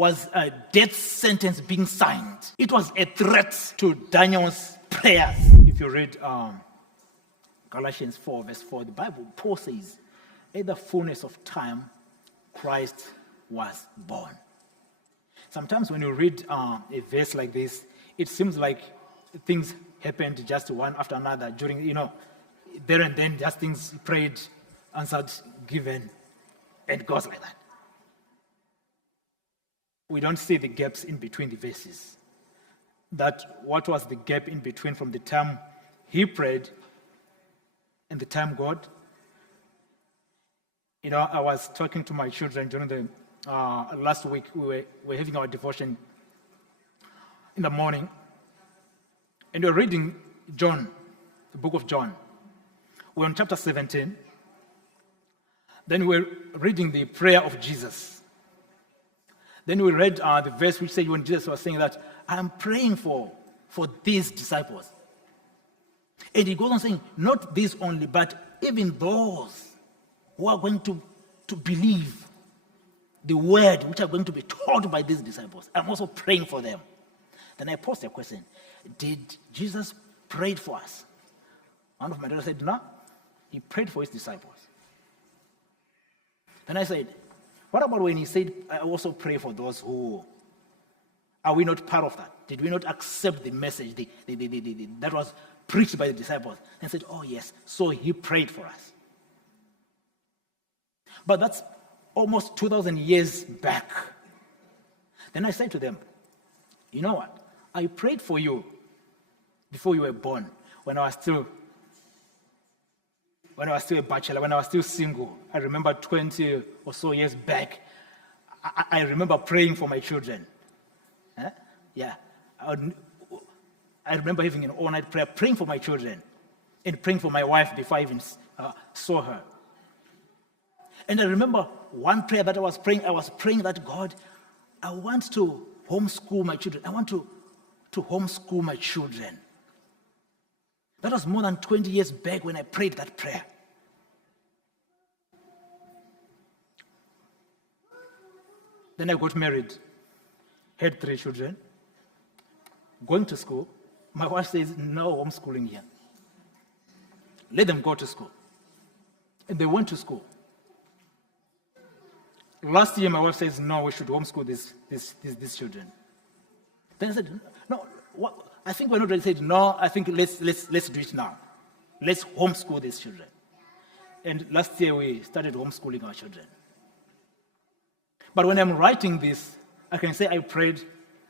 was a death sentence being signed. It was a threat to Daniel's prayers. If you read Galatians 4, verse 4, the Bible, Paul says, at the fullness of time, Christ was born. Sometimes when you read a verse like this, it seems like things happened just one after another during, there and then, just things prayed, answered, given, and goes like that. We don't see the gaps in between the verses. That what was the gap in between from the time he prayed and the time God? I was talking to my children during the last week. We were having our devotion in the morning, and we're reading John, the book of John. We're on chapter 17. Then we're reading the prayer of Jesus. Then we read the verse which said when Jesus was saying that, I am praying for these disciples. And he goes on saying, not these only, but even those who are going to believe the word which are going to be taught by these disciples. I'm also praying for them. Then I posed a question. Did Jesus pray for us? One of my daughters said, no. He prayed for his disciples. Then I said, what about when he said, I also pray for those who, are we not part of that? Did we not accept the message that was preached by the disciples? And said, oh yes, so he prayed for us. But that's almost 2,000 years back. Then I said to them, you know what? I prayed for you before you were born, when I was still a bachelor, when I was still single. I remember 20 or so years back, I remember praying for my children. Yeah. I remember having an all-night prayer, praying for my children, and praying for my wife before I even saw her. And I remember one prayer that I was praying that, God, I want to homeschool my children. I want to homeschool my children. That was more than 20 years back when I prayed that prayer. Then I got married, had 3 children, going to school. My wife says, no homeschooling here. Let them go to school. And they went to school. Last year, my wife says, no, we should homeschool these children. Then I said, no, what? I think we're not ready. I said, no, I think let's do it now. Let's homeschool these children. And last year, we started homeschooling our children. But when I'm writing this, I can say I prayed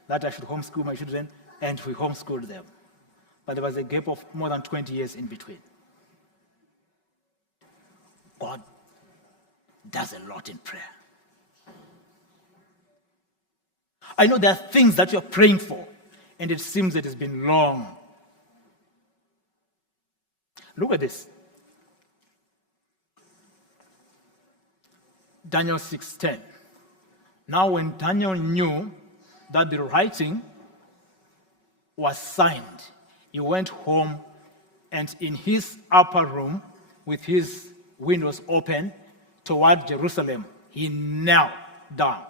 that I should homeschool my children, and we homeschooled them. But there was a gap of more than 20 years in between. God does a lot in prayer. I know there are things that you're praying for, and it seems that it's been long. Look at this. Daniel 6:10. Now when Daniel knew that the writing was signed, he went home, and in his upper room, with his windows open toward Jerusalem, he knelt down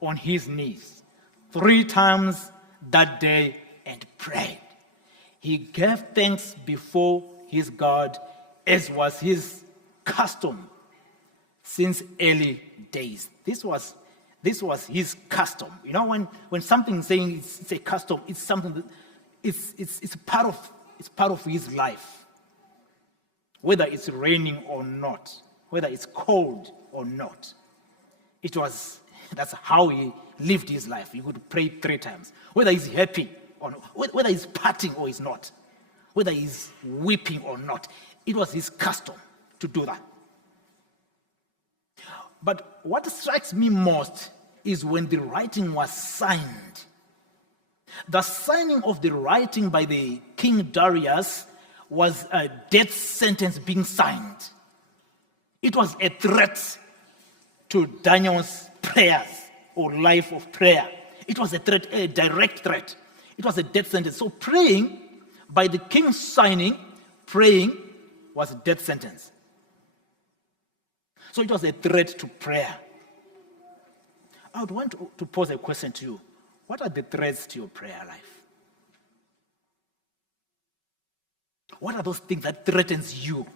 on his knees 3 times that day and prayed. He gave thanks before his God, as was his custom since early days. This was his custom. You know, when something is saying it's a custom, it's something that it's part of his life. Whether it's raining or not, whether it's cold or not, that's how he lived his life. He would pray 3 times, whether he's happy or not, whether he's partying or he's not, whether he's weeping or not. It was his custom to do that. But what strikes me most is when the writing was signed. The signing of the writing by the King Darius was a death sentence being signed. It was a threat to Daniel's prayers or life of prayer. It was a threat, a direct threat. It was a death sentence. So praying, by the king signing, praying was a death sentence. So it was a threat to prayer. I would want to pose a question to you. What are the threats to your prayer life? What are those things that threatens you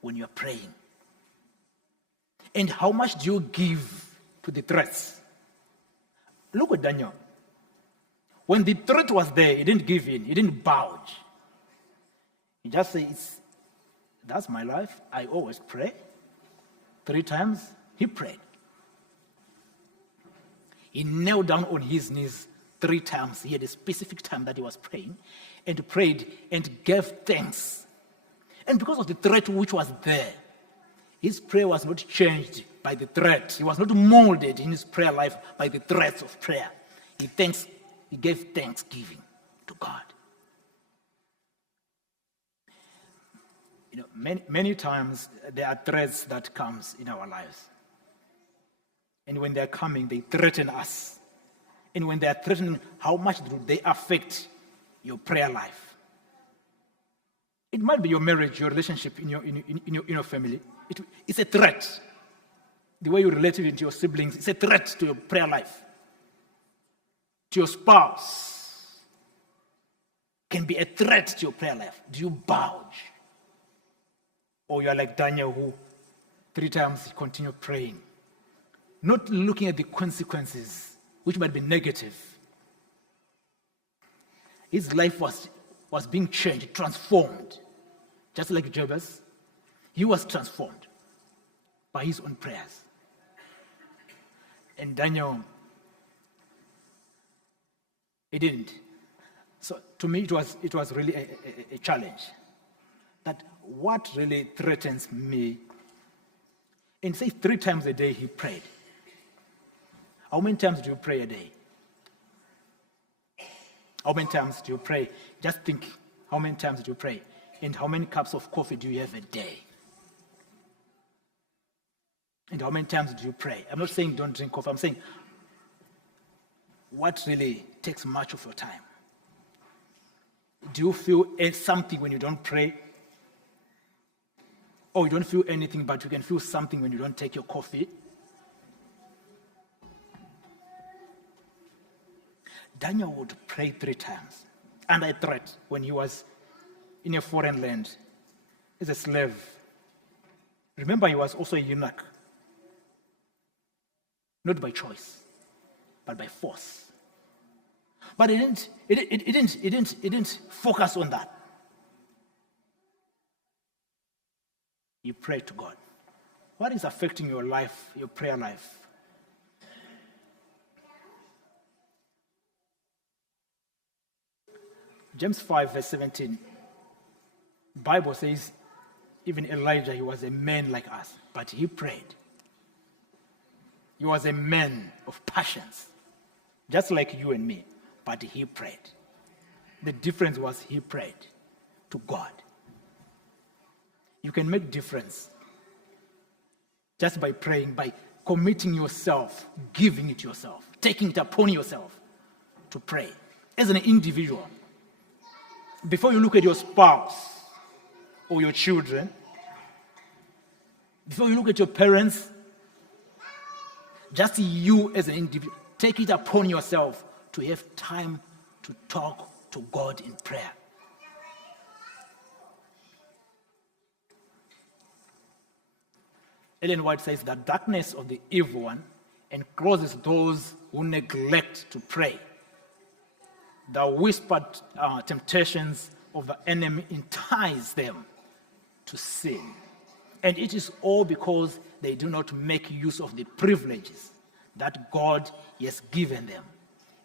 when you're praying? And how much do you give to the threats? Look at Daniel. When the threat was there, he didn't give in. He didn't budge. He just said, that's my life. I always pray. 3 times, he prayed. He knelt down on his knees 3 times. He had a specific time that he was praying, and prayed and gave thanks. And because of the threat which was there, his prayer was not changed by the threat. He was not molded in his prayer life by the threats of prayer. He gave thanksgiving to God. Many times there are threats that comes in our lives. And when they're coming, they threaten us. And when they're threatening, how much do they affect your prayer life? It might be your marriage, your relationship in your family. It's a threat. The way you relate to your siblings, it's a threat to your prayer life. To your spouse, can be a threat to your prayer life. Do you budge? Or you are like Daniel, who 3 times he continued praying, not looking at the consequences, which might be negative. His life was being changed, transformed. Just like Jabez, he was transformed by his own prayers. And Daniel, he didn't. So to me, it was really a challenge. That what really threatens me, and say 3 times a day he prayed. How many times do you pray a day? How many times do you pray? Just think, how many times do you pray? And how many cups of coffee do you have a day? And how many times do you pray? I'm not saying don't drink coffee. I'm saying what really takes much of your time? Do you feel something when you don't pray? Or you don't feel anything, but you can feel something when you don't take your coffee? Daniel would pray 3 times under a threat when he was in a foreign land as a slave. Remember, he was also a eunuch. Not by choice, but by force. But he didn't focus on that. You pray to God. What is affecting your life, your prayer life? James 5, verse 17. The Bible says, even Elijah, he was a man like us, but he prayed. He was a man of passions, just like you and me, but he prayed. The difference was he prayed to God. You can make difference just by praying, by committing yourself, giving it yourself, taking it upon yourself to pray as an individual. Before you look at your spouse or your children, before you look at your parents, just you as an individual, take it upon yourself to have time to talk to God in prayer. Ellen White says that darkness of the evil one encloses those who neglect to pray. The whispered temptations of the enemy entice them to sin. And it is all because they do not make use of the privileges that God has given them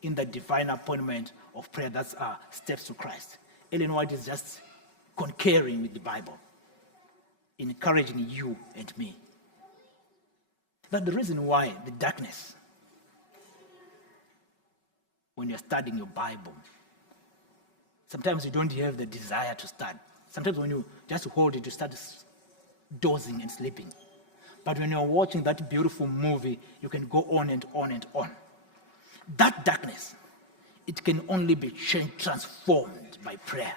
in the divine appointment of prayer. That's steps to Christ. Ellen White is just concurring with the Bible, encouraging you and me. But the reason why the darkness, when you're studying your Bible, sometimes you don't have the desire to study. Sometimes when you just hold it, you start dozing and sleeping. But when you're watching that beautiful movie, you can go on and on and on. That darkness, it can only be changed, transformed by prayer.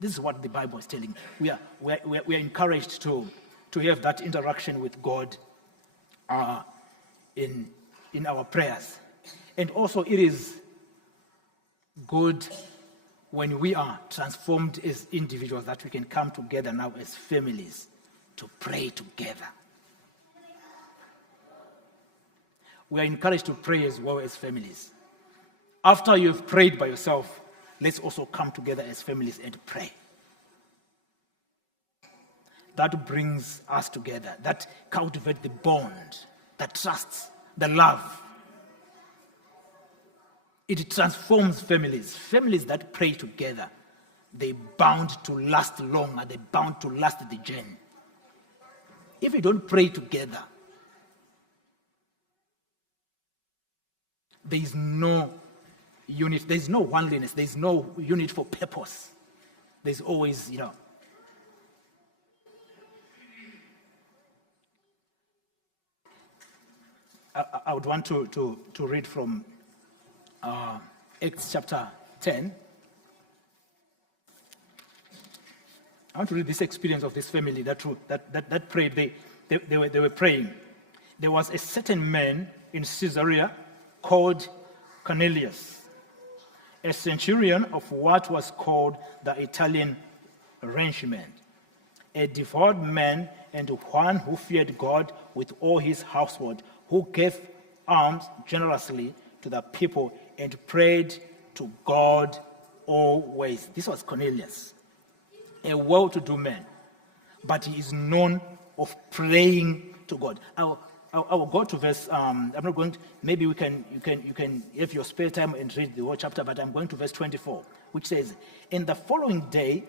This is what the Bible is telling. We are encouraged to have that interaction with God in our prayers. And also it is good when we are transformed as individuals that we can come together now as families to pray together. We are encouraged to pray as well as families. After you've prayed by yourself, let's also come together as families and pray. That brings us together. That cultivates the bond, the trust, the love. It transforms families. Families that pray together, they bound to last longer. They bound to last the journey. If you don't pray together, there is no unit, there is no oneliness, there is no unit for purpose. There's always, I would want to read from Acts chapter 10. I want to read this experience of this family that prayed. They were praying. There was a certain man in Caesarea called Cornelius, a centurion of what was called the Italian regiment, a devout man and one who feared God with all his household, who gave alms generously to the people and prayed to God always. This was Cornelius, a well-to-do man, but he is known of praying to God. I will go to verse. I'm not going to. Maybe you can have your spare time and read the whole chapter. But I'm going to verse 24, which says, "In the following day,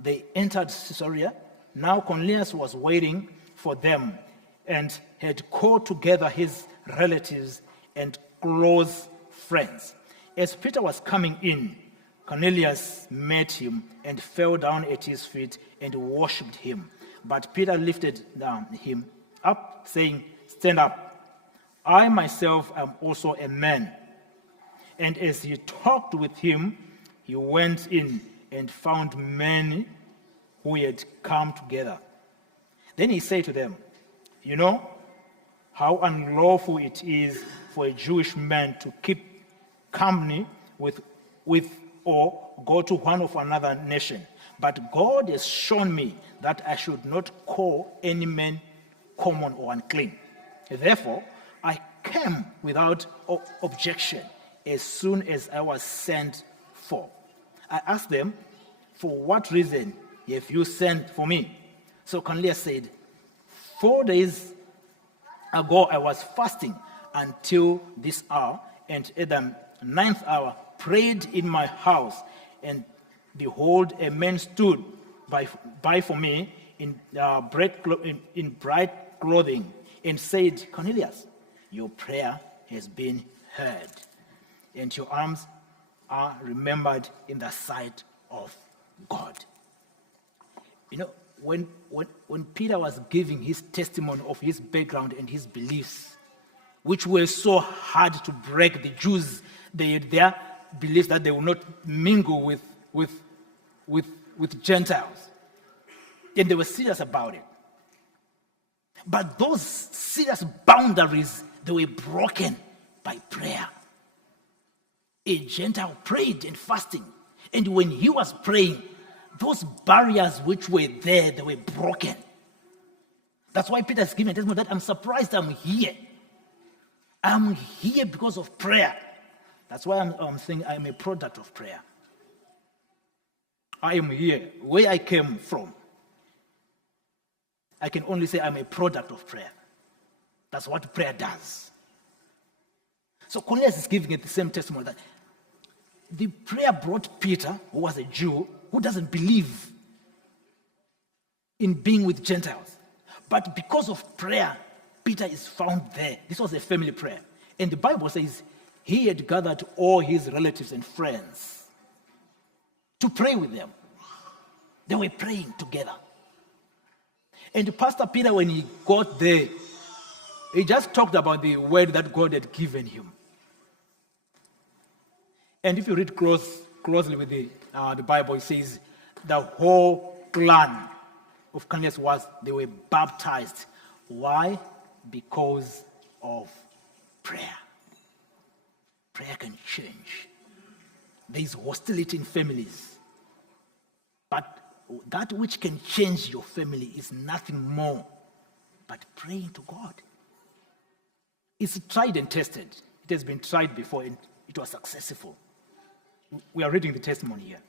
they entered Caesarea. Now Cornelius was waiting for them, and had called together his relatives and close friends. As Peter was coming in, Cornelius met him and fell down at his feet and worshipped him. But Peter lifted him up, saying, 'Stand up. I myself am also a man.' And as he talked with him, he went in and found many who had come together. Then he said to them, 'You know how unlawful it is for a Jewish man to keep company with or go to one of another nation. But God has shown me that I should not call any man common or unclean. Therefore, I came without objection as soon as I was sent for. I asked them, "For what reason have you sent for me?" So Cornelius said, 4 days ago I was fasting until this hour, and at the 9th hour prayed in my house, and behold, a man stood by for me in bright clothing, and said, "Cornelius, your prayer has been heard, and your alms are remembered in the sight of God." You know, when Peter was giving his testimony of his background and his beliefs, which were so hard to break, the Jews, they had their beliefs that they would not mingle with Gentiles. And they were serious about it. But those serious boundaries, they were broken by prayer. A Gentile prayed and fasting. And when he was praying, those barriers which were there, they were broken. That's why Peter is giving a testimony that I'm surprised I'm here. I'm here because of prayer. That's why I'm saying I'm a product of prayer. I am here. Where I came from, I can only say I'm a product of prayer. That's what prayer does. So Cornelius is giving it the same testimony that the prayer brought Peter, who was a Jew, who doesn't believe in being with Gentiles. But because of prayer, Peter is found there. This was a family prayer. And the Bible says he had gathered all his relatives and friends to pray with them. They were praying together. And Pastor Peter, when he got there, he just talked about the word that God had given him. And if you read closely with the Bible, it says the whole clan of Cornelius they were baptized. Why? Because of prayer. Prayer can change. There is hostility in families. But that which can change your family is nothing more but praying to God. It's tried and tested. It has been tried before and it was successful. We are reading the testimony here.